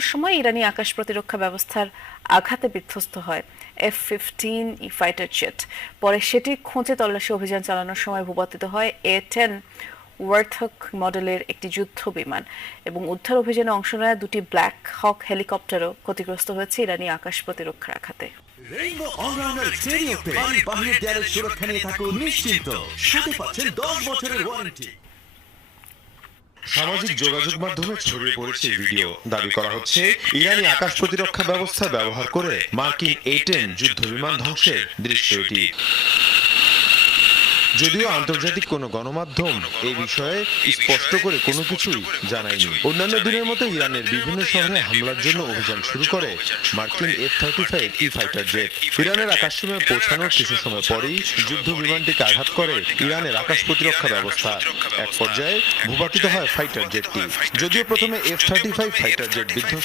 সময় ইরানি আকাশ প্রতিরক্ষা ব্যবস্থার আঘাতে বিধ্বস্ত হয় F-15 ফাইটার জেট। পরে সেটি খোঁজে তল্লাশি অভিযান চালানোর সময় ভূপাতিত হয় A-10 ওয়ারথক মডেলের একটি যুদ্ধ বিমান এবং উদ্ধার অভিযানে অংশ নেয় দুটি ব্ল্যাক হক হেলিকপ্টারও ক্ষতিগ্রস্ত হয়েছে ইরানি আকাশ প্রতিরক্ষার আঘাতে। রেইনবো অলরাউন্ডার স্টেরিওতে বাড়ির বাহিরের দেয়ালের সুরক্ষা নিয়ে থাকুন নিশ্চিন্ত, সাথে পাচ্ছেন 10 বছরের ওয়ারেন্টি। সামাজিক যোগাযোগ মাধ্যমে ছড়িয়ে পড়েছে ভিডিও। দাবি করা হচ্ছে ইরানি আকাশ প্রতিরক্ষা ব্যবস্থা ব্যবহার করে মার্কিন A-10 যুদ্ধ বিমান ধ্বংসের দৃশ্য এটি। যদিও আন্তর্জাতিক কোনো গণমাধ্যম এই বিষয়ে স্পষ্ট করে কোনো কিছুই জানায়নি। অন্যান্য দিনের মতো ইরানের বিভিন্ন শহরে হামলার জন্য অভিযান শুরু করে মার্কিন F-35 ফাইটার জেট। ইরানের আকাশসীমায় পৌঁছানোর কিছু সময় পরেই যুদ্ধ বিমানটিকে আঘাত করে ইরানের আকাশ প্রতিরক্ষা ব্যবস্থা। এক পর্যায়ে ভূপাতিত হয় ফাইটার জেটটি। যদিও প্রথমে F-35 ফাইটার জেট বিধ্বস্ত